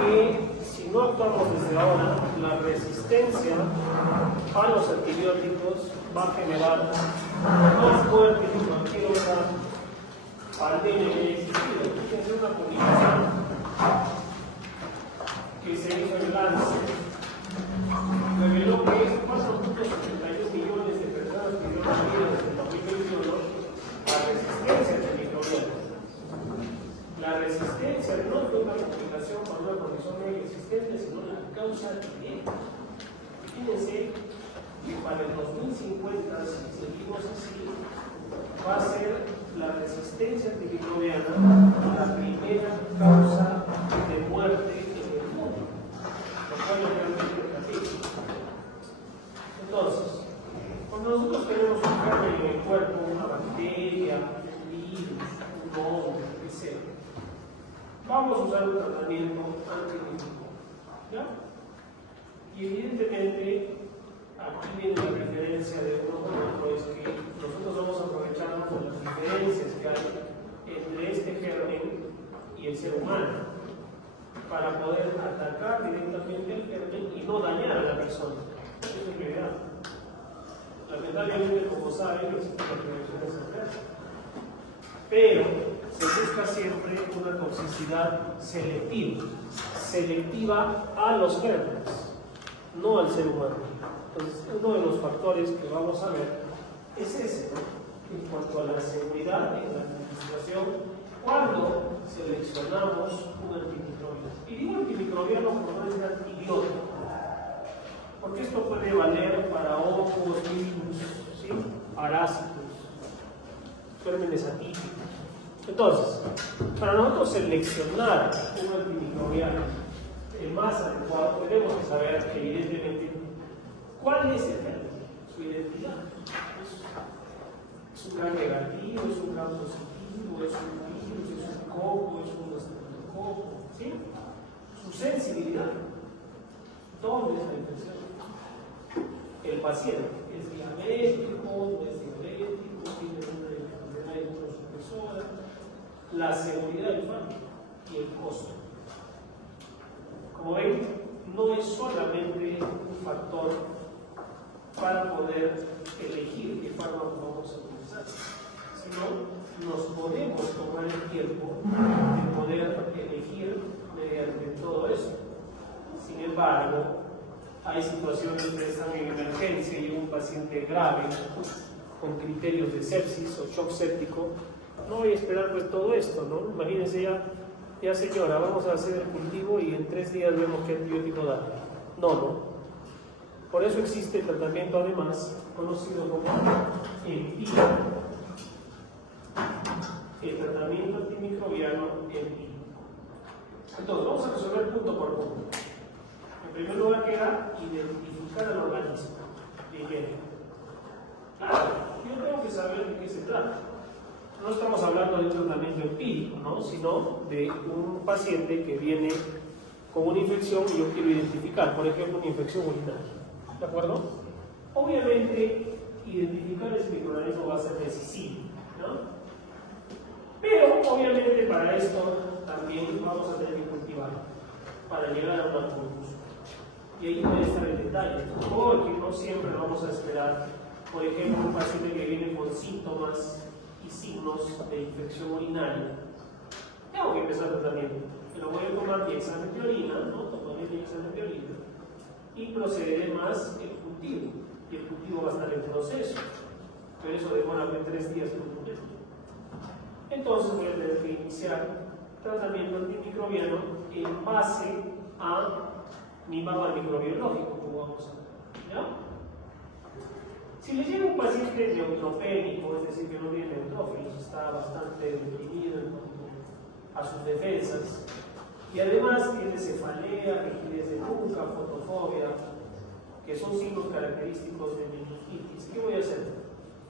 que si no actuamos desde ahora, la resistencia a los antibióticos va a generar más muerte que cualquier otra pandemia que haya existido. Fíjense una publicación que se hizo en Lancet, reveló que 4.82 millones de personas pidieron ayuda desde el 2021 a resistencia antimicrobiana. La resistencia no fue una complicación por una condición no existente, sino la causa directa. Fíjense que para el 2050, si seguimos así, va a ser la resistencia antimicrobiana la primera causa de muerte en el mundo. Lo cual es realmente negativo. Entonces, cuando nosotros tenemos un germen en el cuerpo, una bacteria, un virus, un hongo, lo que sea, vamos a usar un tratamiento antimicrobiano. ¿Ya? Y evidentemente, aquí viene la diferencia de uno con otro, es que nosotros vamos a aprovecharnos de las diferencias que hay entre este germen y el ser humano para poder atacar directamente el germen y no dañar a la persona. Eso es la idea. Lamentablemente, como saben, existe la prevención de enfermedades. Pero se busca siempre una toxicidad selectiva a los gérmenes, no al ser humano. Entonces, uno de los factores que vamos a ver es ese, ¿no? En cuanto a la seguridad en la administración, cuando seleccionamos un antimicrobiano. Y digo antimicrobiano por no decir antibiótico, porque esto puede valer para hongos, virus, ¿sí? Parásitos, gérmenes atípicos. Entonces, para nosotros seleccionar un antimicrobiano el más adecuado, tenemos que saber evidentemente cuál es el germen, su identidad. ¿Es un gran negativo, es un gran positivo, es un virus, es un coco, es un estreptococo? ¿Sí? Su sensibilidad. ¿Dónde está la infección? El paciente es diabético, no es diabético, tiene una enfermedad inmunosupresora, la seguridad del fármaco y el costo. Como ven, no es solamente un factor para poder elegir qué fármaco vamos a utilizar, sino nos podemos tomar el tiempo de poder elegir mediante todo eso. Sin embargo, hay situaciones que están en emergencia y un paciente grave con criterios de sepsis o shock séptico. No voy a esperar pues todo esto, ¿no? Imagínense ya señora, vamos a hacer el cultivo y en 3 días vemos qué antibiótico dar. No. Por eso existe el tratamiento además conocido como el tratamiento antimicrobiano en vivo. Entonces, vamos a resolver punto por punto. En primer lugar queda identificar al organismo. Bien. Claro, yo tengo que saber de qué se trata. No estamos hablando de un tratamiento empírico, ¿no? Sino de un paciente que viene con una infección y yo quiero identificar, por ejemplo, una infección urinaria. ¿De acuerdo? Obviamente, identificar ese microorganismo va a ser decisivo, ¿no? Pero, obviamente, para esto también vamos a tener que cultivarlo para llegar a una conclusión. Y ahí puede estar el detalle, porque no siempre vamos a esperar, por ejemplo, un paciente que viene con síntomas y signos de infección urinaria. Tengo que empezar el tratamiento. Pero voy a tomar mi examen de orina, ¿no? Tomaré mi examen de orina y procederé más el cultivo. Y el cultivo va a estar en proceso. Pero eso demora 3 días por momento. Entonces voy a tener que iniciar tratamiento antimicrobiano en base a mi mapa microbiológico, como vamos a ver. ¿Ya? Si le llega un paciente neutropénico, es decir, que no tiene neutrófilos, está bastante deprimido en cuanto a sus defensas, y además tiene cefalea, rigidez de nuca, fotofobia, que son signos característicos de meningitis, ¿qué voy a hacer?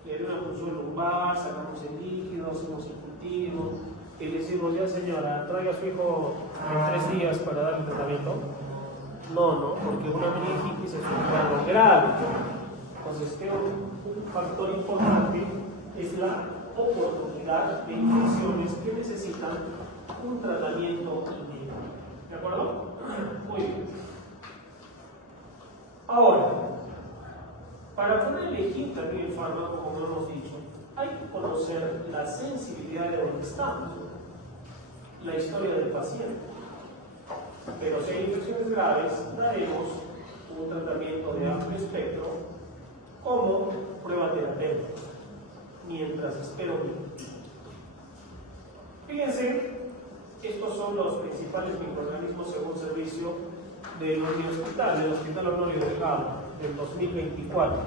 Le doy una punción lumbar, sacamos el líquido, hacemos el cultivo, y le decimos, ya señora, traiga a su hijo en 3 días para darle tratamiento. No, porque una meningitis es un cuadro grave. Entonces, un factor importante es la oportunidad de infecciones que necesitan un tratamiento inmediato. ¿De acuerdo? elegir también el fármaco, como hemos dicho, hay que conocer la sensibilidad de donde estamos, la historia del paciente. Pero si hay infecciones graves, daremos un tratamiento de amplio espectro como prueba terapéutica, mientras espero que. Fíjense, estos son los principales microorganismos según servicio del Hospital, del Hospital Honorio Delgado, del 2024.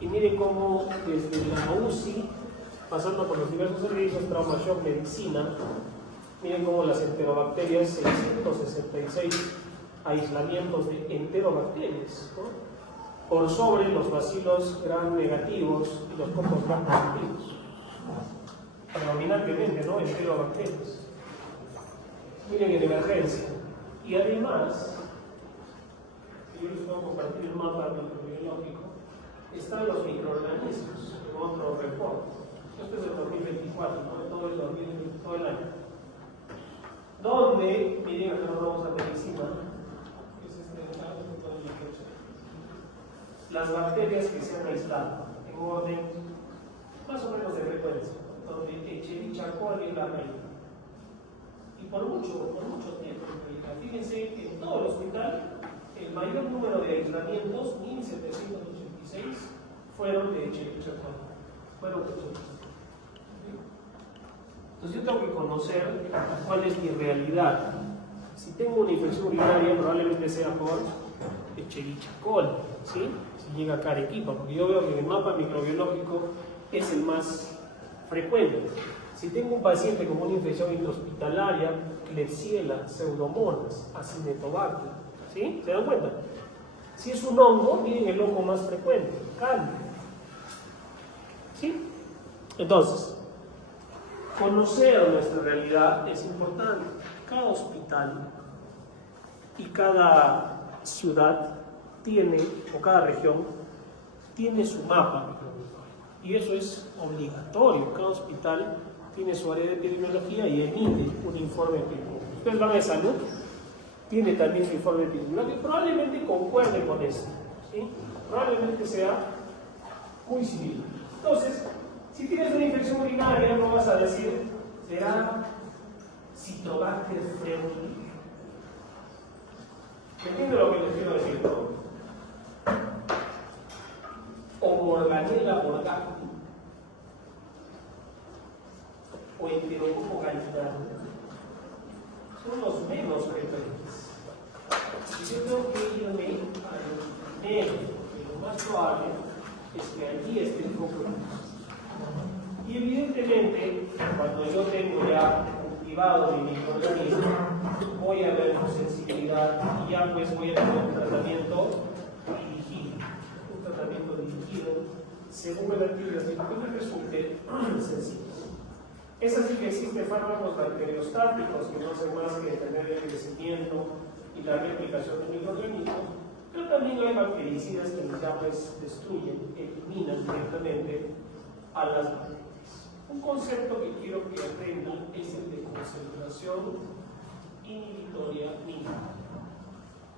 Y miren cómo desde la UCI, pasando por los diversos servicios, trauma, shock, medicina, miren cómo las enterobacterias, 666 aislamientos de enterobacterias, ¿no? Por sobre los bacilos gram negativos y los cocos gram positivos. Predominantemente, ¿no? Enterobacterias. Miren en emergencia. Y además, yo les voy a compartir el mapa microbiológico, están los microorganismos en otro reporte. Este es el 2024, ¿no? Todo el 2020, todo el año. Donde, miren, acá nos vamos a medicina, que es las bacterias que se han aislado en orden más o menos de frecuencia, donde Escherichia coli es la reina. Y por mucho tiempo, fíjense que en todo el hospital el mayor número de aislamientos, 1786, fueron de Escherichia coli. Entonces yo tengo que conocer cuál es mi realidad. Si tengo una infección urinaria, probablemente sea por Escherichia coli, ¿sí? Si llega acá a Arequipa, porque yo veo que el mapa microbiológico es el más frecuente. Si tengo un paciente con una infección intrahospitalaria, Klebsiella, Pseudomonas, Acinetobacter, ¿sí? ¿Se dan cuenta? Si es un hongo, miren el hongo más frecuente, Candida. ¿Sí? Entonces, conocer nuestra realidad es importante. Cada hospital y cada ciudad tiene, o cada región, tiene su mapa microbiológico. Y eso es obligatorio. Cada hospital tiene su área de epidemiología y emite un informe epidemiológico. Ustedes van de salud, tiene también su informe epidemiológico y probablemente concuerde con esto, ¿sí? Probablemente sea muy similar. Entonces, si tienes una infección urinaria, no vas a decir, ¿será Citrobacter freuni? ¿Entienden lo que les quiero decir, no? O Morganella morgani, o Enterococo gallinarum, son los menos frecuentes. Y yo tengo que irme al menos, y lo más probable es que allí esté el foco. Y evidentemente, cuando yo tengo ya cultivado mi microorganismo, voy a ver su sensibilidad y ya pues voy a tener un tratamiento dirigido según el antibiótico que me resulte sencillo. Es así que existen fármacos bacteriostáticos que no hacen más que detener el crecimiento y la replicación de microorganismos, pero también hay bactericidas que ya pues destruyen, eliminan directamente a las bacterias. Un concepto que quiero que aprendan es el de concentración inhibitoria mínima.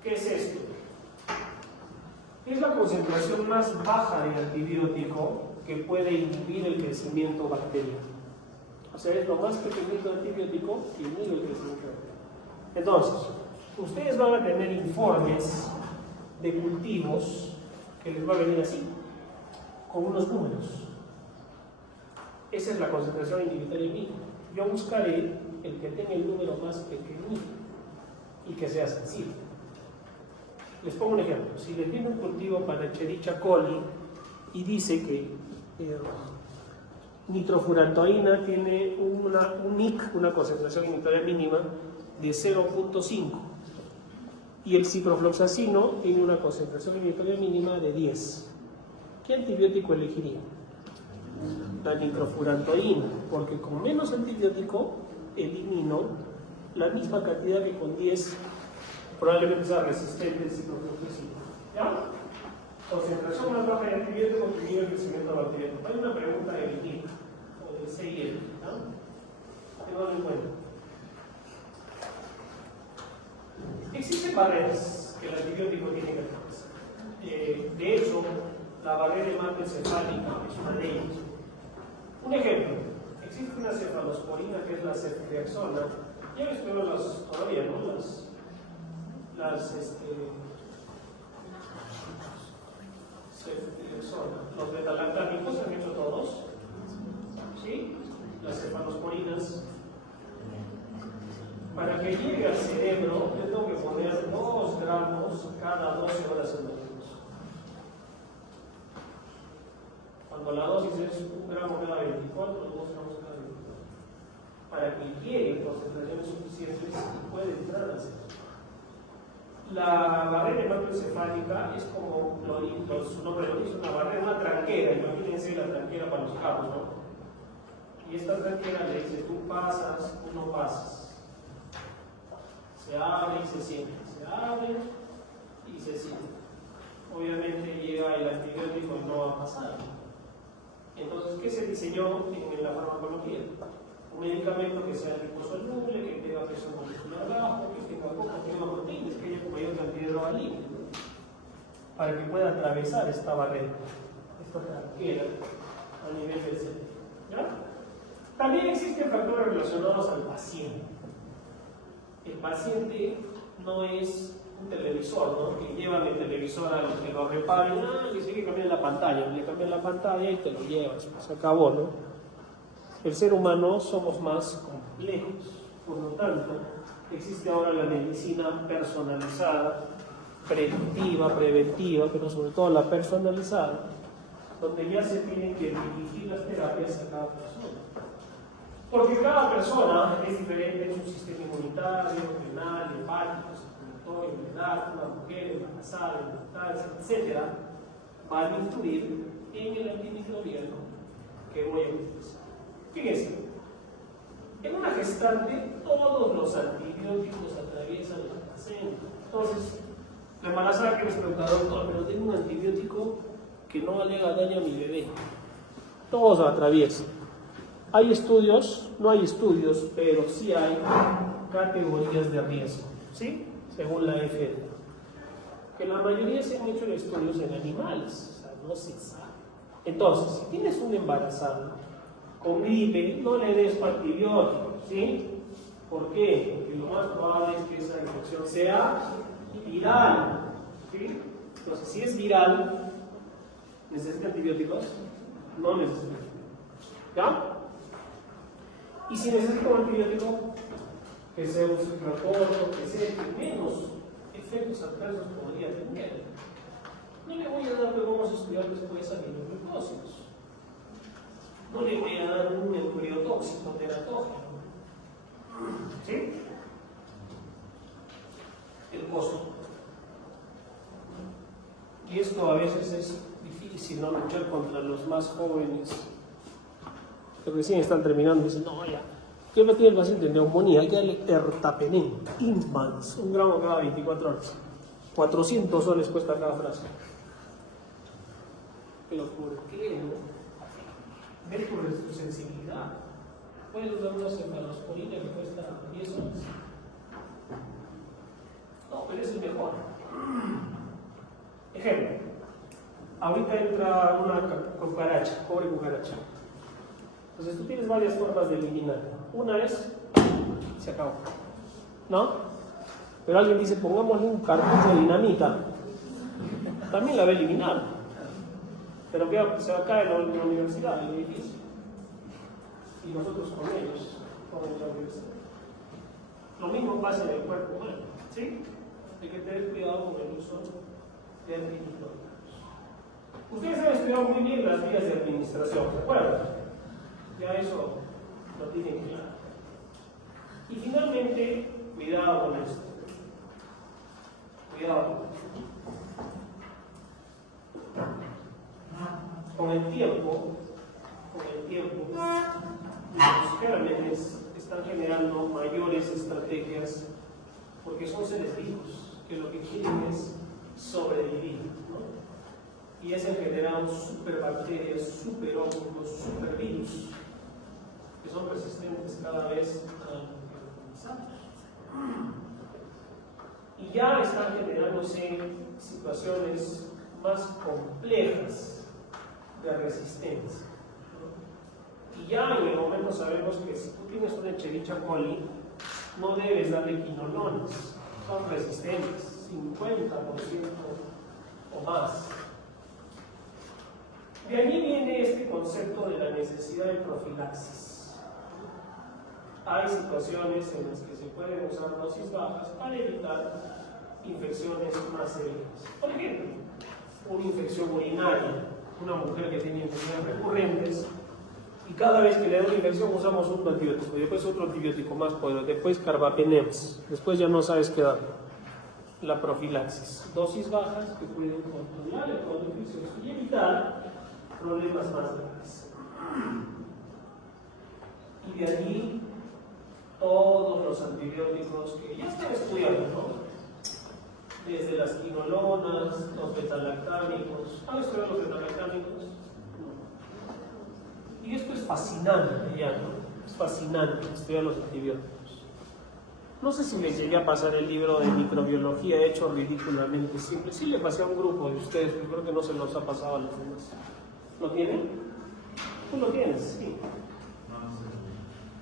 ¿Qué es esto? Es la concentración más baja de antibiótico que puede inhibir el crecimiento bacteriano. O sea, es lo más pequeñito de antibiótico que inhibe el crecimiento bacteriano. Entonces, ustedes van a tener informes de cultivos que les va a venir así, con unos números. Esa es la concentración inhibitoria mínima. Yo buscaré el que tenga el número más pequeñito y que sea sensible. Les pongo un ejemplo. Si les viene un cultivo para Escherichia coli y dice que nitrofurantoína tiene un NIC, una concentración inhibitoria mínima de 0.5 y el ciprofloxacino tiene una concentración inhibitoria mínima de 10, ¿qué antibiótico elegiría? La nitrofurantoína, porque con menos antibiótico elimino la misma cantidad que con 10 probablemente sea resistente al ciprofloxacino. ¿Ya? Concentración más baja de antibiótico que inhibe el crecimiento bacteriano. Hay una pregunta del NIC o del CIL, ¿no? Tenganlo en cuenta. Existen barreras que el antibiótico tiene que alcanzar. De hecho, la barrera hematoencefálica es una de ellas. Un ejemplo, existe una cefalosporina que es la ceftriaxona. Ya ves, pero todavía, ¿no? Ceftriaxona. Los betalactámicos se han hecho todos. ¿Sí? Las cefalosporinas. Para que llegue al cerebro, le tengo que poner 2 gramos cada 12 horas en el día. Cuando la dosis es 1 gramo cada 24, 2 gramos cada 24. Para que llegue concentraciones suficientes y pueda entrar al cerebro. La barrera hematoencefálica es como su nombre lo dice, una barrera, una tranquera. Imagínense la tranquera para los cabos, ¿no? Y esta tranquera le dice, tú pasas, tú no pasas. Se abre y se cierra, se abre y se cierra. Obviamente llega el antibiótico y no va a pasar. Entonces, ¿qué se diseñó en la farmacología? Un medicamento que sea liposoluble, que tenga peso molecular bajo, que tenga poco, que tenga proteínas, que haya mayor cantidad de droga libre, para que pueda atravesar esta barrera, esta tranquera a nivel del cerebro. ¿Ya? También existen factores relacionados al paciente. El paciente no es un televisor, ¿no? Que llevan el televisor a los que lo reparen, y sigue cambiando la pantalla, le cambian la pantalla y te lo llevas, se acabó, ¿no? El ser humano somos más complejos, por lo tanto, existe ahora la medicina personalizada, preventiva, pero sobre todo la personalizada, donde ya se tienen que dirigir las terapias a cada persona. Porque cada persona es diferente en su sistema inmunitario, renal, hepático, circulatorio, renal, una mujer, una casada, una lactancia, etc. van a influir en el antimicrobiano que voy a utilizar. Fíjense, en una gestante todos los antibióticos atraviesan la placenta. Entonces, la embarazada que les pregunta, doctor, pero tengo un antibiótico que no le haga daño a mi bebé. Todos lo atraviesan. ¿Hay estudios? No hay estudios, pero sí hay categorías de riesgo, ¿sí? Según la FDA. Que la mayoría se han hecho estudios en animales, o sea, no se sabe. Entonces, si tienes un embarazado con gripe, no le des antibióticos, ¿sí? ¿Por qué? Porque lo más probable es que esa infección sea viral, ¿sí? Entonces, si es viral, ¿necesita antibióticos? No necesita antibióticos. ¿Ya? Y si necesito un antibiótico, que sea un ciclocorto, que sea que menos efectos adversos podría tener, no le voy a dar, pero vamos a estudiar después aminoglucósidos. No le voy a dar un mercuriotóxico teratógeno. ¿Sí? El costo. Y esto a veces es difícil, ¿no? Luchar contra los más jóvenes que recién están terminando y dicen, no, ya, ¿qué me tiene el paciente? Neumonía, hay que darle ertapenem, Imvans, 1 gramo cada 24 horas. 400 soles cuesta cada frasco. Pero ¿por qué, no? Ve por tu sensibilidad. Puedes usar una cefalosporina que cuesta 10 soles. No, pero es el mejor. Ejemplo. Ahorita entra una cucaracha, pobre cucaracha. Entonces tú tienes varias formas de eliminar. Una es, se acabó, ¿no? Pero alguien dice, pongámosle un cartucho de dinamita. También la va a eliminar. Pero se va a caer en la universidad, en el edificio. Y nosotros con ellos, con la universidad. Lo mismo pasa en el cuerpo humano, ¿sí? Hay que tener cuidado con el uso de antimicrobianos. Ustedes han estudiado muy bien las vías de administración, ¿se acuerdan? Ya eso lo tienen claro. Y finalmente, cuidado con esto. Cuidado con esto. Con el tiempo, los gérmenes están generando mayores estrategias porque son seres vivos que lo que quieren es sobrevivir, ¿no? Y es generado superbacterias, superhongos, supervirus que son resistentes cada vez a los y ya están generándose situaciones más complejas de resistencia. Y ya en el momento sabemos que si tú tienes una Escherichia coli, no debes darle quinolones, son resistentes, 50% o más. De allí viene este concepto de la necesidad de profilaxis. Hay situaciones en las que se pueden usar dosis bajas para evitar infecciones más severas. Por ejemplo, una infección urinaria, una mujer que tiene infecciones recurrentes y cada vez que le da una infección usamos un antibiótico, después otro antibiótico más poderoso, después carbapenems, después ya no sabes qué dar. La profilaxis, dosis bajas que pueden controlar el cuadro infeccioso y evitar problemas más graves. Y de allí todos los antibióticos que ya están estudiando, ¿no? Desde las quinolonas, los betalactámicos. ¿Han estudiado los betalactámicos? Y esto es fascinante ya, ¿no? Es fascinante estudiar los antibióticos. No sé si les llegué a pasar el libro de microbiología hecho ridículamente simple. Sí le pasé a un grupo de ustedes, pero creo que no se los ha pasado a los demás. ¿Lo tienen? ¿Tú lo tienes? Sí.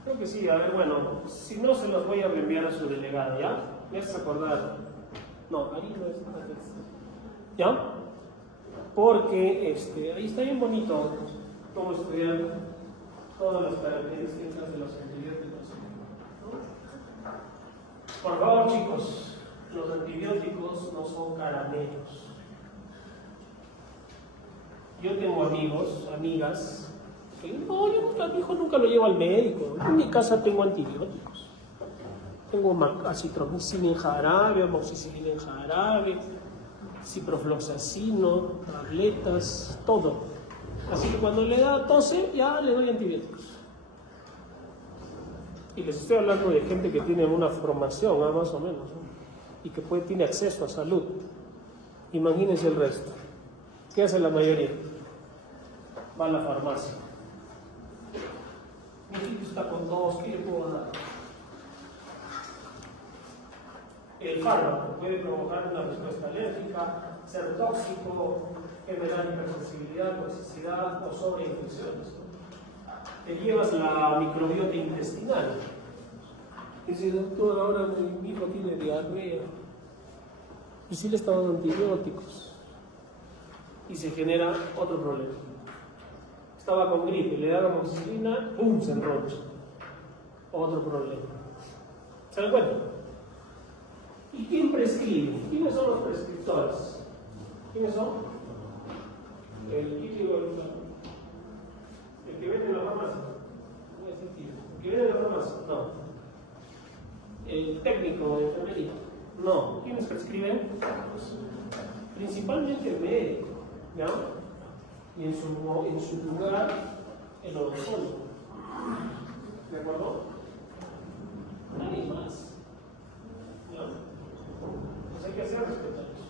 Creo que sí. A ver, bueno, si no se los voy a reenviar a su delegado, ¿ya? Me haces acordar. No, ahí no es. ¿Ya? Porque ahí está bien bonito cómo estudiar todas las características de los antibióticos. Por favor, chicos, los antibióticos no son caramelos. Yo tengo amigos, amigas, que no, yo a mi hijo nunca lo llevo al médico. En mi casa tengo antibióticos. Tengo acitromicina en jarabe, amoxicilina en jarabe, ciprofloxacino, tabletas, todo. Así que cuando le da tose, ya le doy antibióticos. Y les estoy hablando de gente que tiene una formación, más o menos, ¿no? Y que tiene acceso a salud. Imagínense el resto. ¿Qué hace la mayoría? Va a la farmacia. Mi hijo está con tos, ¿qué le puedo dar? El fármaco puede provocar una respuesta alérgica, ser tóxico, generar hipersensibilidad, toxicidad o sobreinfecciones. Te llevas la microbiota intestinal. Dice, doctor, ahora mi hijo tiene diarrea. Y sí le está dando antibióticos. Y se genera otro problema. Estaba con gripe, le daban amoxicilina, ¡pum!, se enroncha. Otro problema. ¿Se dan cuenta? ¿Y quién prescribe? ¿Quiénes son los prescriptores? ¿Quiénes son? El químico, el que vende en la farmacia. ¿El que vende en la farmacia? No. El técnico de enfermería. No. ¿Quiénes prescriben? Principalmente el médico, ¿ya? Y en su lugar, el odontólogo. ¿De acuerdo? Nadie más. ¿Ya? Pues hay que hacer respetar eso.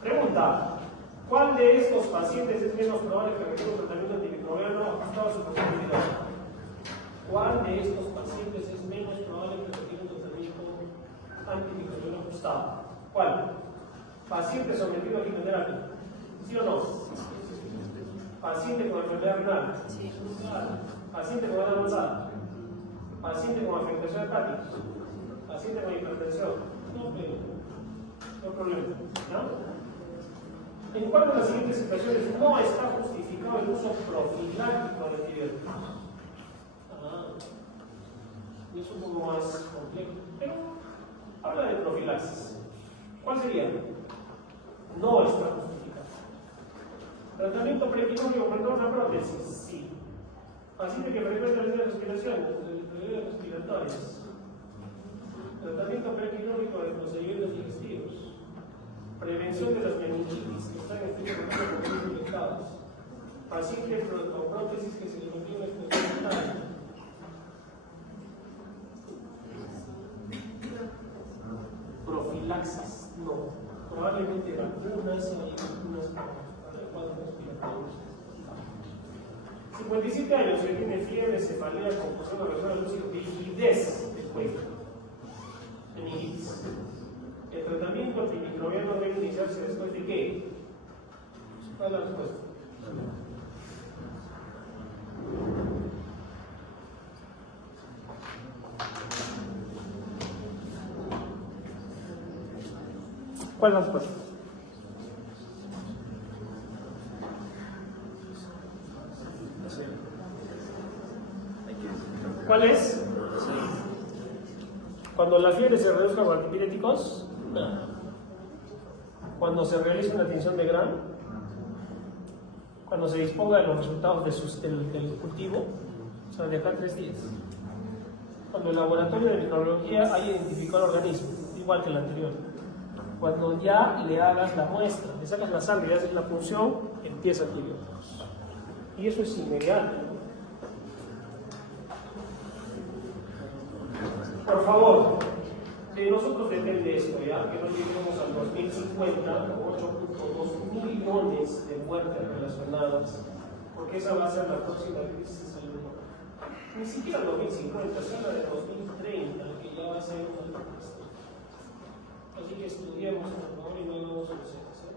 Pregunta: ¿cuál de estos pacientes es menos probable que requiera un tratamiento antimicrobiano ajustado a su posibilidad? ¿Cuál de estos pacientes es menos probable que requiera un tratamiento antimicrobiano ajustado? ¿Cuál? Paciente sometido a quimioterapia. ¿Sí o no? Paciente con enfermedad renal. Sí. Paciente con edad avanzada. Paciente con afectación hepática. Paciente con hipertensión. No problema. ¿No? En cuál de las siguientes situaciones no está justificado el uso profiláctico de antibióticos? Es un poco más complejo, pero habla de profilaxis. ¿Cuál sería? No está justificado. ¿Tratamiento prequirúrgico frente a una prótesis? Sí. Paciente que frecuenta las respiraciones, respiratorias. Tratamiento prequirúrgico de procedimientos digestivos. Prevención de las meningitis que están en este momento infectados. Paciente con prótesis que se le rompió la extensión dental. Profilaxis, no. Probablemente vacunas o vacunas para el cuadro respiratorio. 57 años, que tiene fiebre, cefalea, confusión, aversión, lúcido, rigidez del cuello. Meningitis. El tratamiento antimicrobiano debe iniciarse después de ¿qué? ¿Cuál es la respuesta? ¿Cuál es la respuesta? ¿Cuál es? Cuando la fiebre se reduzca con antipiréticos, cuando se realice una tinción de Gram, cuando se disponga de los resultados del cultivo, o sea, de acá 3 días. Cuando el laboratorio de microbiología haya identificado el organismo, igual que el anterior. Cuando ya le hagas la muestra, le sacas la sangre y haces la punción, empieza antibióticos. Y eso es inmediato. Por favor, de nosotros depende esto, ¿ya? Que no lleguemos al 2050 con 8.2 millones de muertes relacionadas, porque esa va a ser la próxima crisis de salud. Ni siquiera 2050, se habla de 2030, que ya va a ser una catástrofe. Así que estudiemos, por favor, y no hagamos cosas, ¿eh?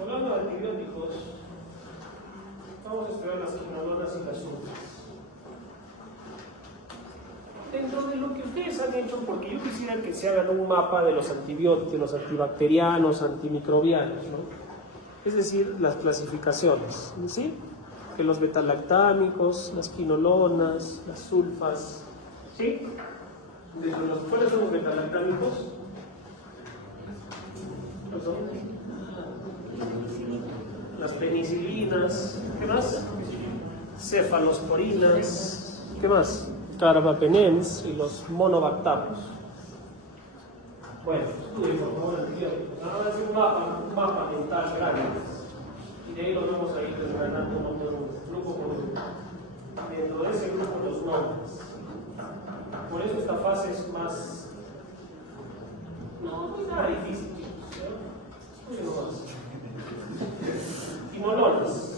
Hablando de antibióticos, vamos a estudiar las quinolonas y las sulfas. Dentro de lo que ustedes han hecho, porque yo quisiera que se hagan un mapa de los antibióticos, los antibacterianos, antimicrobianos, ¿no? Es decir, las clasificaciones, ¿sí? Que los betalactámicos, las quinolonas, las sulfas, ¿sí? ¿Cuáles son los betalactámicos? ¿Cuáles son? Las penicilinas, ¿qué más? Cefalosporinas, ¿qué más? Carbapenems y los monobactarios. Bueno, estudien por favor antibióticos. Ahora es un mapa mental grande. Y de ahí lo vamos a ir desgranando uno por uno, grupo por grupo. Dentro de ese grupo los nombres. Por eso esta fase es más... No es nada difícil, chicos. Escuchen nomás. Quinolonas.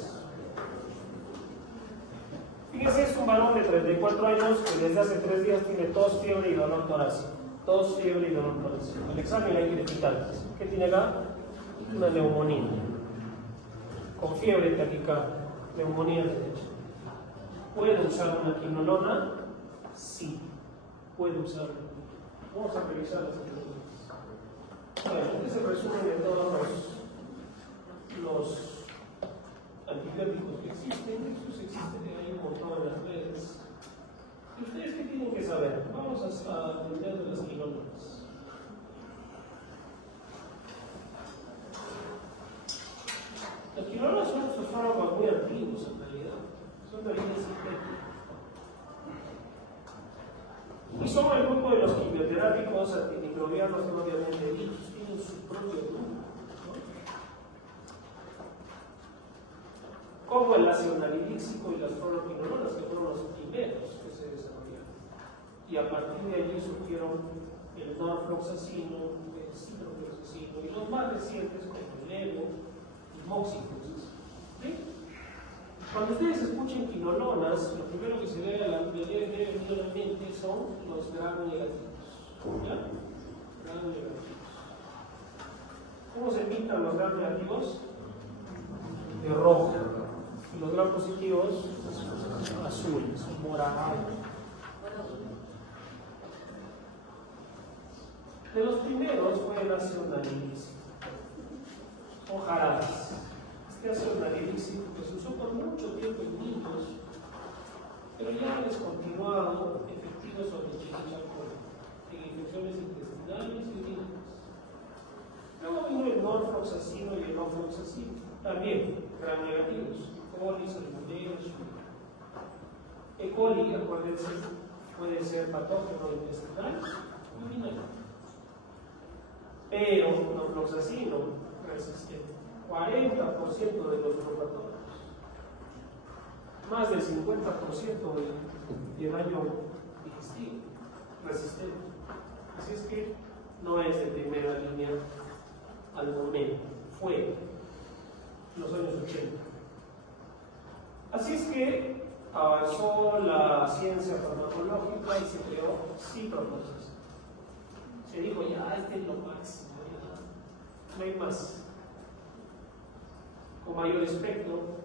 Fíjense, es un varón de 34 años que desde hace 3 días tiene tos, fiebre y dolor torácico. Tos, fiebre y dolor torácico. El examen hay que quitarles. ¿Qué tiene acá? Una neumonía. Con fiebre, taquicardia, neumonía derecha. ¿Puede usar una quinolona? Sí, puede usarla. Vamos a revisar las quinolonas. Bueno, este es el resumen de todos los antibióticos que existen. Estos existen, hay un montón en las redes. ¿Y ustedes qué tienen que saber? Vamos a aprender de las quinolonas. Las quinolonas son estos fármacos muy antiguos en realidad. Son de origen sintético. Y son el grupo de los quimioterápicos antimicrobianos propiamente dichos. Tienen su propio grupo. Como el ácido nalilíxico y las fluoroquinolonas, que fueron los primeros que se desarrollaron. Y a partir de allí surgieron el norfloxacino, el ciprofloxacino y los más recientes como el levo y moxifloxacino. ¿Sí? Cuando ustedes escuchen quinolonas, lo primero que se debe venir a la mente son los gram negativos. ¿Ya? Gram negativos. ¿Cómo se pintan los gram negativos? De rojo. Y los gram positivos, azules, morados. De los primeros fue el ácido nalilíxico. Son jarabes. Este ácido nalilíxico que se usó por mucho tiempo en niños, pero ya ha descontinuado efectivos sobre chikungunya en infecciones intestinales y urinarias. Luego vino el norfloxacino y el ofloxacino, también gram negativos. Coli, salmonelos, E. coli, acuérdense, puede ser patógeno intestinal y urinario. Pero norfloxacino resiste 40% de los neuropatógenos, más del 50% de daño digestivo resistente. Así es que no es de primera línea al momento, fue en los años 80. Así es que avanzó la ciencia farmacológica y se creó ciprofloxacino. Se dijo, ya, este es lo máximo, ya, no hay más. Con mayor espectro,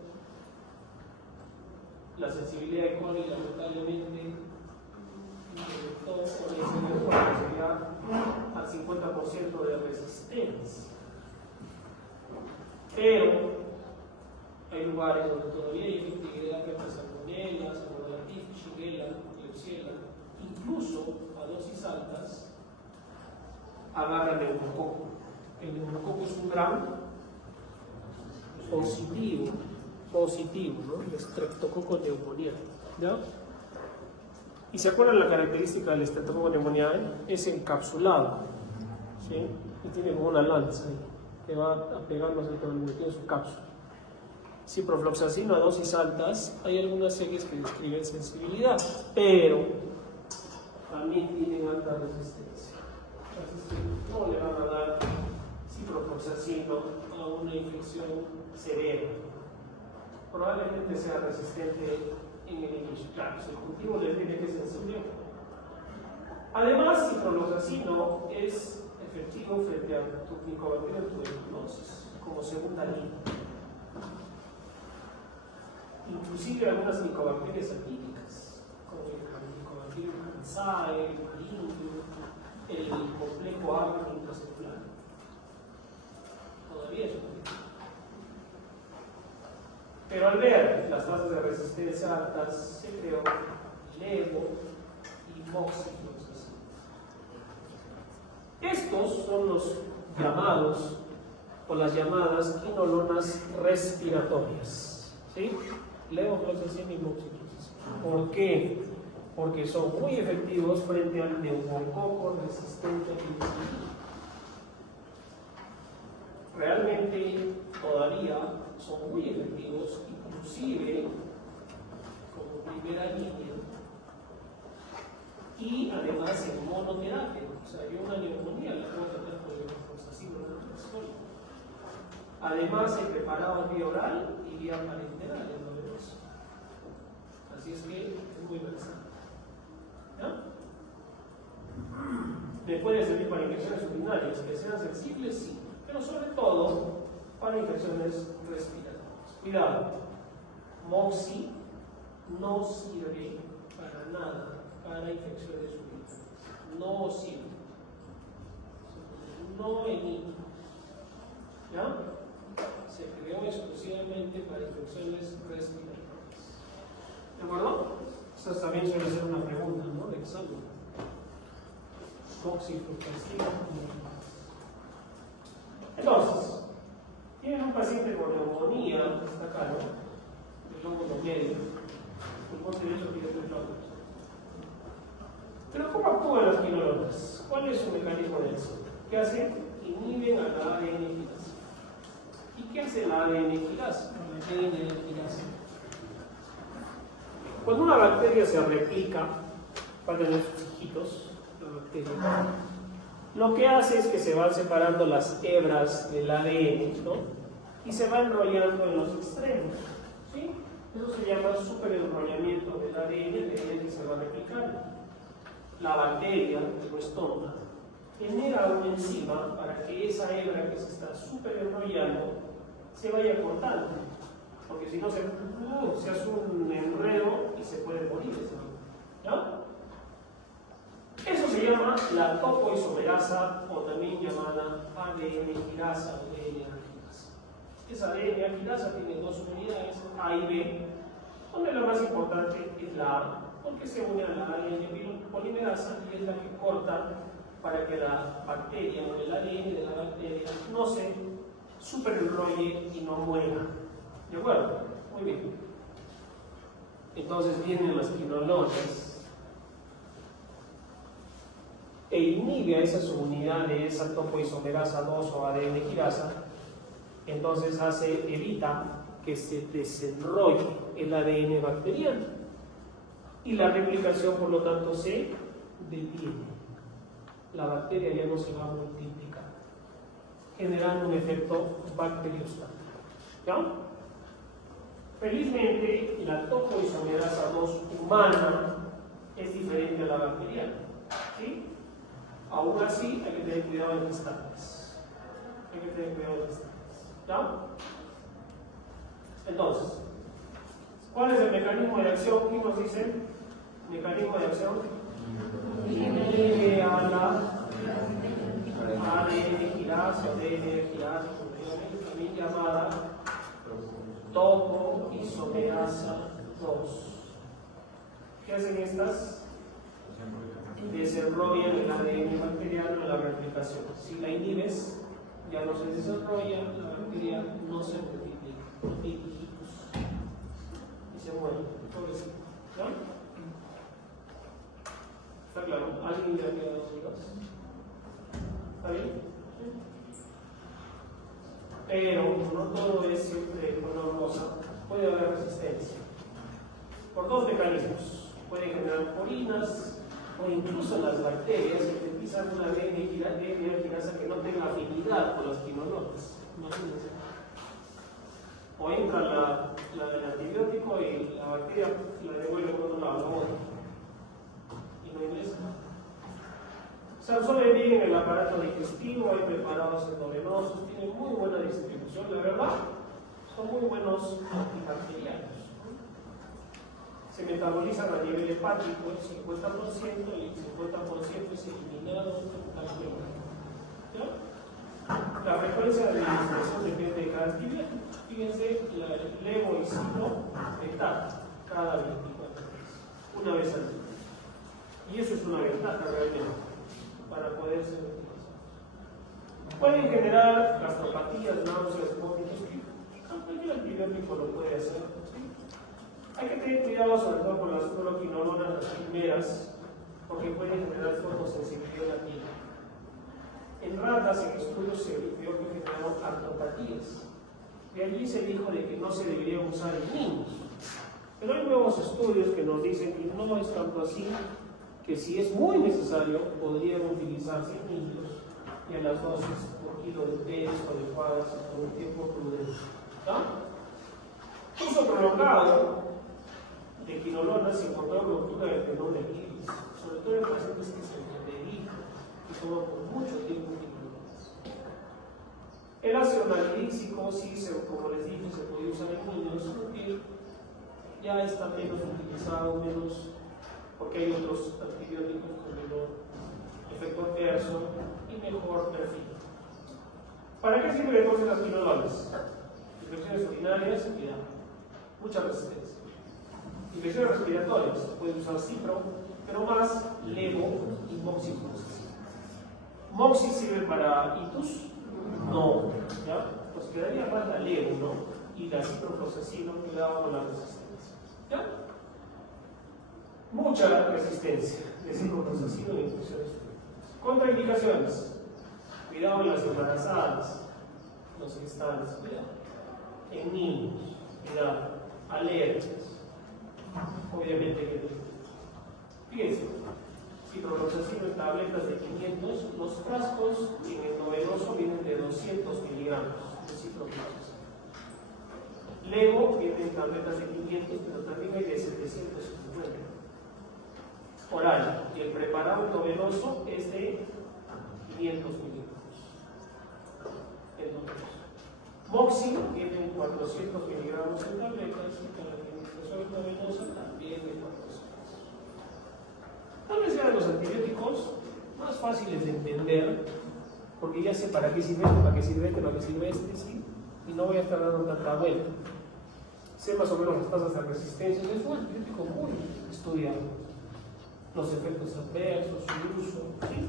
la sensibilidad de Corey lamentablemente incrementó con ese al 50% de resistencia. Pero hay lugares donde todavía hay efectividad frente a salmonella, salmonella typhi, shigella, klebsiella, incluso a dosis altas agarra neumococo. El neumococo es un gran positivo, ¿no? El Streptococcus pneumoniae, ¿ya? ¿Y se acuerdan la característica del Streptococcus pneumoniae? Es encapsulado, ¿sí? Y tiene como una lanza ahí, que va a pegarnos al todo tiene su cápsula. Ciprofloxacino a dosis altas, hay algunas series que describen sensibilidad, pero también tienen alta resistencia. Así que no le van a dar ciprofloxacino a una infección severa. Probablemente sea resistente en el inicio. Claro, si el cultivo le tiene que sensible. Además, ciprofloxacino es efectivo frente a Mycobacterium tuberculosis como segunda línea. Inclusive algunas micobacterias atípicas, como el Mycobacterium hansae, el Marindium, el complejo agro intracelular. Todavía es un efectivo. Pero al ver las tasas de resistencia altas, se creó levo y moxifloxacino. Estos son los llamados o las llamadas quinolonas respiratorias, ¿sí? Levofloxacino y moxifloxacino. ¿Por qué? Porque son muy efectivos frente al neumococo resistente a penicilina. Realmente todavía son muy efectivos, inclusive como primera línea, y además en monoterapia. O sea, yo una neumonía la puedo tratar con levofloxacino sólido. Además, el preparado vía oral y vía parenteral en novedoso. Así es que es muy versátil. ¿Ya? Me puede servir para infecciones urinarias que sean sensibles, sí, pero sobre todo para infecciones respiratorias. Cuidado, Moxi no sirve para nada para infecciones urinarias. No sirve. No emite. ¿Ya? Se creó exclusivamente para infecciones respiratorias. ¿De acuerdo? Esta también suele ser una pregunta, ¿no? De examen. Moxifloxacino. Entonces, tienen un paciente con neumonía, está acá, ¿no? El lóbulo medio, pulmón derecho, piezoplano. Pero ¿cómo actúan las quinolonas? ¿Cuál es su mecanismo de acción? ¿Qué hacen? Inhiben a la ADN quinasa. ¿Y qué hace la ADN quinasa? Cuando una bacteria se replica, para tener sus hijitos, la bacteria, lo que hace es que se van separando las hebras del ADN, ¿no? Y se va enrollando en los extremos, ¿sí? Eso se llama superenrollamiento del ADN, el ADN que se va replicando. La bacteria, que no es tonta, genera una enzima para que esa hebra que se está superenrollando se vaya cortando, porque si no se hace un enredo y se puede morir, ¿ya? Eso se llama la topoisomerasa, o también llamada ADN quinasa o DNA quinasa. Esa ADN quinasa tiene dos unidades, A y B, donde la más importante es la A, porque se une a la ADN polimerasa y es la que corta para que la bacteria o el ADN de la bacteria no se superenrolle y no muera. ¿De acuerdo? Muy bien. Entonces vienen las quinolonas e inhibe a esa subunidad de esa topoisomerasa 2 o ADN quinasa, entonces evita que se desenrolle el ADN bacteriano y la replicación por lo tanto se detiene. La bacteria ya no se va a multiplicar, generando un efecto bacteriostático. ¿Ya? Felizmente, la topoisomerasa 2 humana es diferente a la bacteriana, ¿sí? Aún así, hay que tener cuidado en las tablas. Hay que tener cuidado en las tablas. ¿Ya? Entonces, ¿cuál es el mecanismo de acción? ¿Quién nos dice? Mecanismo de acción. Inhibe a la ADN girasa, ADN girasa, también llamada topoisomerasa 2. ¿Qué hacen estas? Desarrollan el ADN bacteriano en la replicación. Si la inhibes, ya no se desarrolla, la bacteria no se multiplica, no tiene hijitos y se muere. ¿No? ¿Está claro? ¿Alguien ya queda dudas? ¿Está bien? Pero no todo es siempre color rosa. Puede haber resistencia por dos mecanismos. Pueden generar porinas o incluso las bacterias que utilizan una ADN girasa que no tenga afinidad con las quinolonas. Imagínense. O entra el antibiótico y la bacteria la devuelve por otro lado, la bota. Y no ingresa. Se absorbe bien en el aparato digestivo, hay preparados endovenosos, tienen muy buena distribución, la verdad, son muy buenos antibacterianos. Se metabolizan a nivel hepático el 50% y el 50% es eliminado totalmente. La frecuencia de administración depende de cada antibiótico. Fíjense, el levo y ciclo cada 24 horas, una vez al día. Y eso es una ventaja realmente para poder ser utilizados. Pueden generar gastropatías, náuseas, vómitos, cualquier antibiótico lo puede hacer. ¿Sí? Hay que tener cuidado sobre todo con las fluoroquinolonas, las primeras, porque pueden generar fotosensibilidad a la piel. En ratas, en estudios se vio que generaron artropatías. De allí se dijo de que no se debería usar en niños. Pero hay nuevos estudios que nos dicen que no es tanto así, que si es muy necesario, podrían utilizarse en niños y a las dosis por kilo de peso adecuadas por un tiempo prudente. Uso prolongado de quinolonas se encontró ruptura del tendón de Aquiles, sobre todo en pacientes que se dedican y toman por mucho tiempo quinolonas. El ácido natriúrico, sí, como les dije, se puede usar en niños, porque ya está menos utilizado, porque hay otros antibióticos con menor efecto adverso y mejor perfil. ¿Para qué sirven entonces las quinolonas? Infecciones urinarias, cuidado, mucha resistencia. Infecciones respiratorias, puede usar cipro, pero más levo y moxifloxacin. ¿Moxi sirve para itus? No, ¿ya? Pues quedaría falta levo, ¿no? Y la ciprofloxacina, cuidado con la resistencia. ¿Ya? Mucha resistencia de ciprofloxacina en infecciones urinarias. Contraindicaciones. Cuidado en las embarazadas, los gestantes, cuidado. En niños, cuidado. Alergias. Obviamente que fíjense, ciprofloxacina en tabletas de 500, los frascos en el novedoso vienen de 200 miligramos de ciprofloxacina. Levo viene en tabletas de 500, pero también hay de 750. Oral, y el preparado novedoso es de 500 miligramos. Moxi viene en 400 miligramos en tabletas y para la administración novenosa también de 400. Tal vez sean los antibióticos más fáciles de entender, porque ya sé para qué sirve este, para qué sirve este, para qué sirve este, ¿sí? Y no voy a estar dando tanta vuelta. Sé más o menos las tasas de resistencia, es un antibiótico muy estudiado. Los efectos adversos, su uso, ¿sí?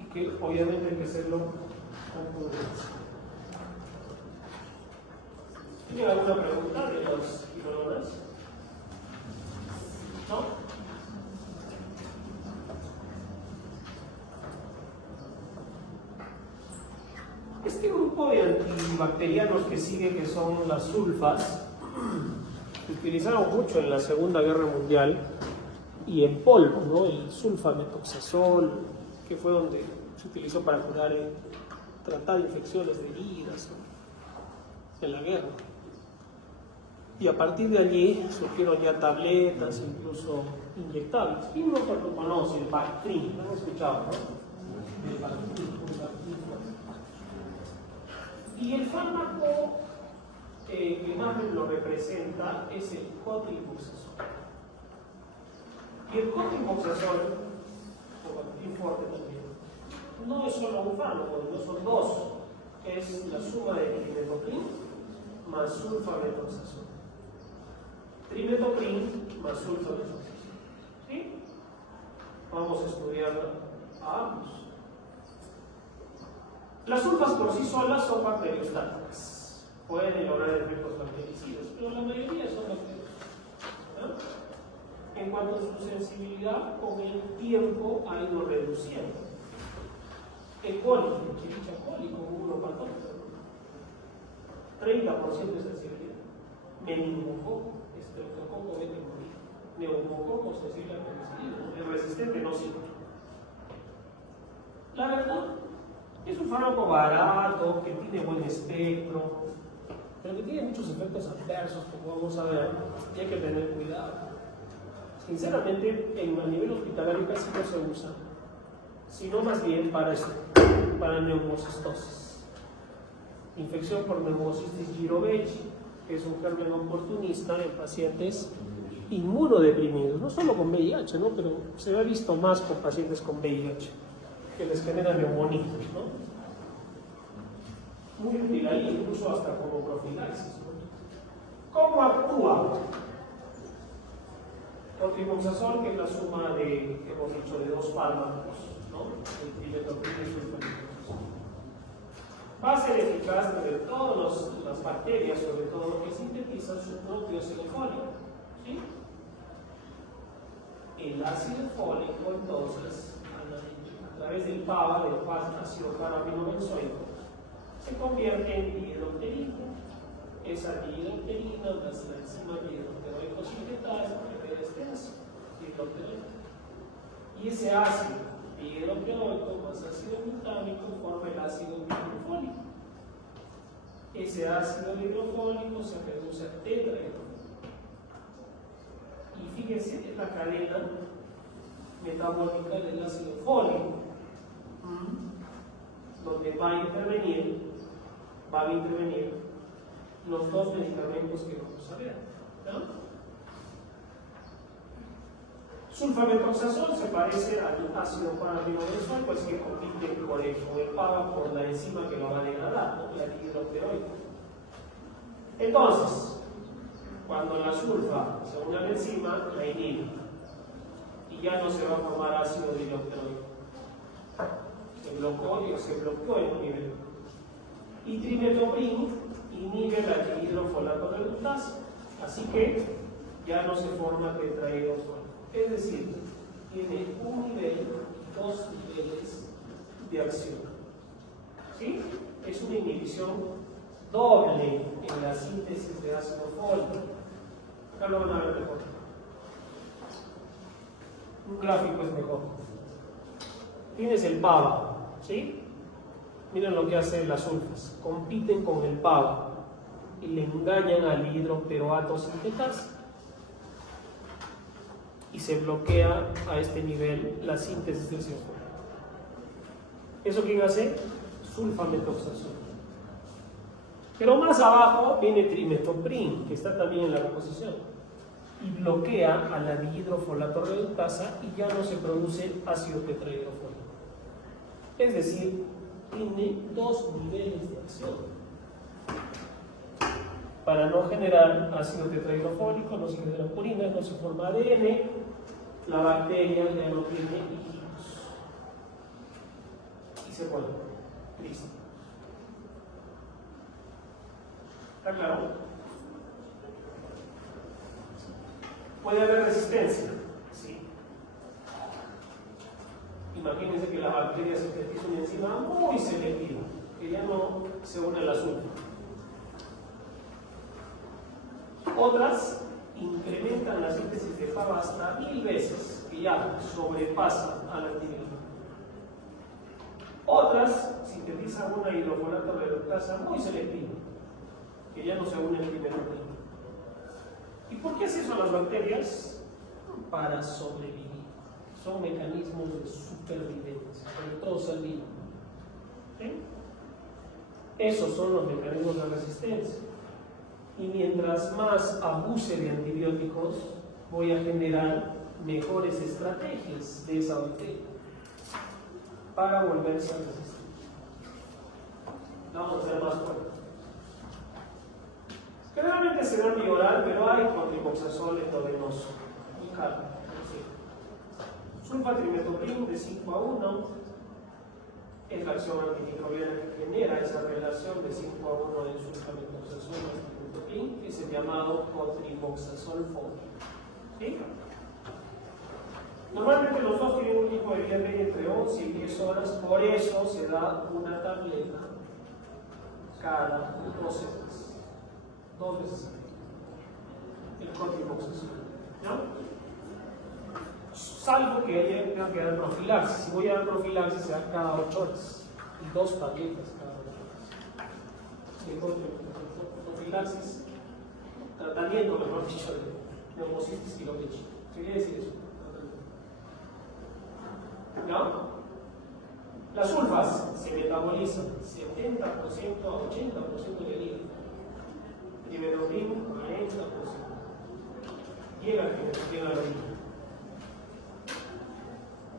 Y que obviamente hay que hacerlo con prudencia. ¿Tienen alguna pregunta de las quinolonas? ¿No? Este grupo de antibacterianos que sigue, que son las sulfas, se utilizaron mucho en la Segunda Guerra Mundial y en polvo, ¿no? El sulfametoxazol, que fue donde se utilizó para curar, tratar infecciones de heridas, ¿no? En la guerra. Y a partir de allí surgieron ya tabletas, incluso inyectables. ¿Quién no lo conoce? El Bactrim, ¿lo han escuchado, no? El Bactrim. Y el fármaco que más lo representa es el cotrimoxazol. Y el cotrimoxazol, o Bactrim fuerte también, no es solo un fármaco, no son dos. Es la suma de trimetoprim más sulfametoxazol. Trimetoprim más sulfametoxazol. ¿Sí? Vamos a estudiar a ambos. Las sulfas por sí solas son bacteriostáticas. Pueden lograr efectos bactericidas, pero la mayoría son bacteriostáticas. En cuanto a su sensibilidad, con el tiempo ha ido reduciendo. E. coli, Escherichia coli, como uno patógeno, 30% de sensibilidad. Meningococo, estreptococo, neumococo, sensible a penicilina. El resistente no sirve. La verdad, es un fármaco barato, que tiene buen espectro, pero que tiene muchos efectos adversos, como vamos a ver, y hay que tener cuidado. Sinceramente, a nivel hospitalario casi no se usa, sino más bien para esto, para neumocistosis. Infección por neumocystis jirovecii, que es un germen oportunista en pacientes inmunodeprimidos, no solo con VIH, ¿no? Pero se ha visto más con pacientes con VIH, que les genera neumonía, ¿no? Muy útil ahí, incluso hasta como profilaxis, ¿no? ¿Cómo actúa? Cotrimoxazol, que es la suma de, hemos dicho, de dos fármacos, ¿no? El trimetoprim y sulfametoxazol. Va a ser eficaz entre todas las bacterias, sobre todo que sintetizan su propio ácido fólico, ¿sí? El ácido fólico, entonces, a través del PABA, del ácido parabenobenzoico, se convierte en dihidroterina. Esa dihidroterina, la enzima dihidroteroico sintetasa, genera este ácido dihidroteroico. Y ese ácido dihidroteroico más ácido glutámico forma el ácido hidrofólico. Ese ácido hidrofólico se reduce a tetrahidrofólico. Y fíjense, es la cadena metabólica del ácido fólico, donde van a intervenir los dos medicamentos que vamos a ver, ¿no? Sulfametoxazol se parece al ácido parabenobenzoico, pues que compite con el PABA por la enzima que lo va a degradar, ¿no? La dihidroteroica. Entonces, cuando la sulfa se une a la enzima, la inhibe y ya no se va a formar ácido dihidroteroico. Se bloqueó en un nivel. Y trimetoprim inhibe la dihidrofolato redutasa, así que ya no se forma tetrahidrofolato. Es decir, tiene un nivel, dos niveles de acción. ¿Sí? Es una inhibición doble en la síntesis de ácido fólico. Acá lo van a ver mejor. Un gráfico es mejor. Tienes el PABA, ¿sí? Miren lo que hacen las sulfas. Compiten con el PABA y le engañan al hidroperoato sintetasa. Y se bloquea a este nivel la síntesis del ácido fólico. ¿Eso quién hace? Sulfametoxazol. Pero más abajo viene trimetoprim, que está también en la composición, y bloquea a la dihidrofolato redutasa y ya no se produce ácido tetrahidrofólico. Es decir, tiene dos niveles de acción. Para no generar ácido tetrahidrofólico, no se genera purina, no se forma ADN, la bacteria ya no tiene líquidos. Y se muere. Listo. ¿Está claro? Puede haber resistencia. Sí. Imagínense que la bacteria sintetiza una enzima muy selectiva, que ya no se une a la azúcar. Otras incrementan la síntesis de PABA hasta 1000 veces, que ya sobrepasa a la antibiótica. Otras sintetizan una hidrofolato redutasa muy selectiva, que ya no se une al primer ¿Y por qué hacen eso las bacterias? Para sobrevivir. Son mecanismos de supervivencia, sobre todo ser vivo. ¿Sí? Esos son los mecanismos de resistencia. Y mientras más abuse de antibióticos, voy a generar mejores estrategias de esa bacteria para volverse a resistir. Vamos a hacer más fuerte. Generalmente se da bioral, pero hay cotrimoxazol endovenoso. Muy caro. Sí. Sulfatrimetoprim de 5:1 es la acción antimicrobiana que genera esa relación de 5:1 en sulfamethoxazol y antimetoprim, que es el llamado cotrimoxazol fólico. ¿Sí? Normalmente los dos tienen un tiempo de vida media entre 11 y 10 horas, por eso se da una tableta cada 12 horas. 2 veces el cotrimoxazol, ¿no? Salvo que tenga que dar profilaxis. Si voy a dar profilaxis, se da cada 8 horas y 2 tabletas cada 8 horas. Profilaxis, tratamiento, mejor dicho, de neumocitis y lo que ¿qué quiere decir eso? ¿No? Las sulfas se metabolizan 70% a 80% del hígado. Iberobrim, 40%. Llega al hígado.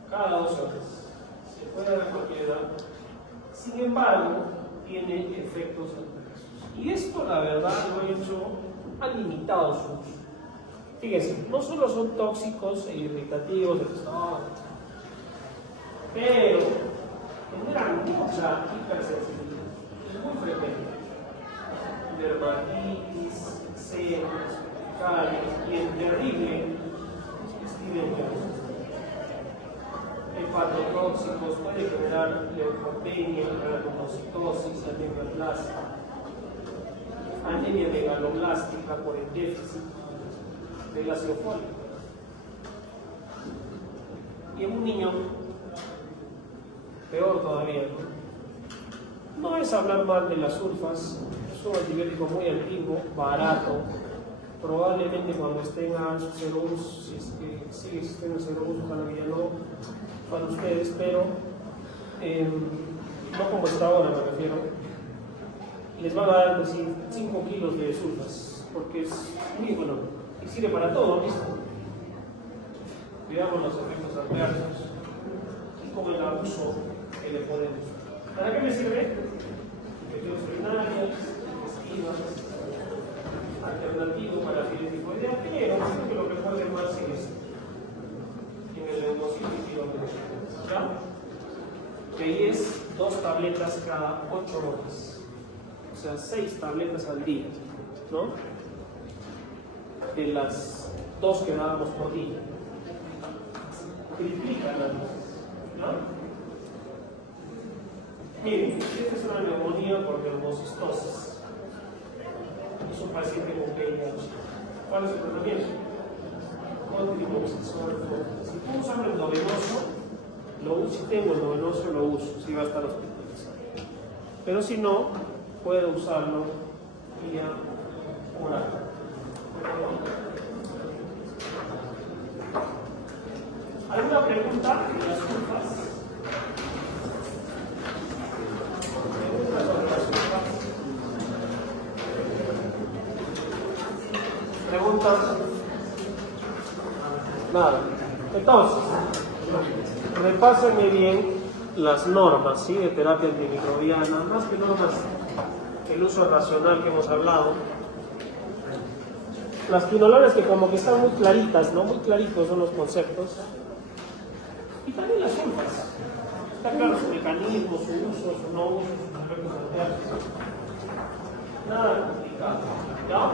Cada 2 horas. Se puede dar a cualquier edad. Sin embargo, tiene efectos adversos. Y esto, la verdad, han limitado su uso. Fíjense, no solo son tóxicos e irritativos del estómago, pero generan mucha hipersensibilidad. Es muy frecuente. Dermatitis, eczemas, cáliz y el terrible Stevens. Hepatotóxicos, puede generar leucopenia, granulocitosis, anemia megaloblástica por el déficit del ácido fólico. Y en un niño, peor todavía, no es hablar mal de las sulfas, es un antibiótico muy antiguo, barato, probablemente cuando tengan su Serobus, si es que sigue existiendo Serobus, ojalá que ya no para ustedes, pero no como está ahora, me refiero, les van a dar pues, 5 kilos de sulfas, porque es muy bueno y sirve para todo, ¿listo? Cuidamos los efectos adversos y con el abuso que le podemos. ¿Para qué me sirve? Infecciones urinarias, intestinales, alternativo para la tiroidea, pero creo que lo recuerden más es en el neumocitis y lo ¿ya? Que ahí es 2 tabletas cada 8 horas, o sea 6 tabletas al día, ¿no? De las 2 que dábamos por día, triplican las dosis, ¿no? Miren, esta es una neumonía por neumocistosis. Es un paciente con VIH. ¿Cuál es el tratamiento? Cotrimoxazol. Si tú usas el endovenoso, si tengo el endovenoso, lo uso, si va a estar hospitalizado. Pero si no, puedo usarlo vía oral. ¿Alguna pregunta de las sulfas? ¿Preguntas? Nada. Entonces, repásenme bien las normas, ¿sí? De terapia antimicrobiana, más que normas, el uso racional que hemos hablado. Las quinolonas que como que están muy claritas, ¿no? Muy claritos son los conceptos. Y también las sulfas. Está claro su mecanismo, su uso, su no uso, sus efectos adversos. Nada complicado. ¿Ya?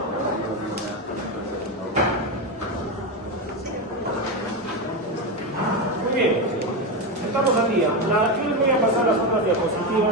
Muy bien. Estamos al día. Yo les voy a pasar las otras diapositivas.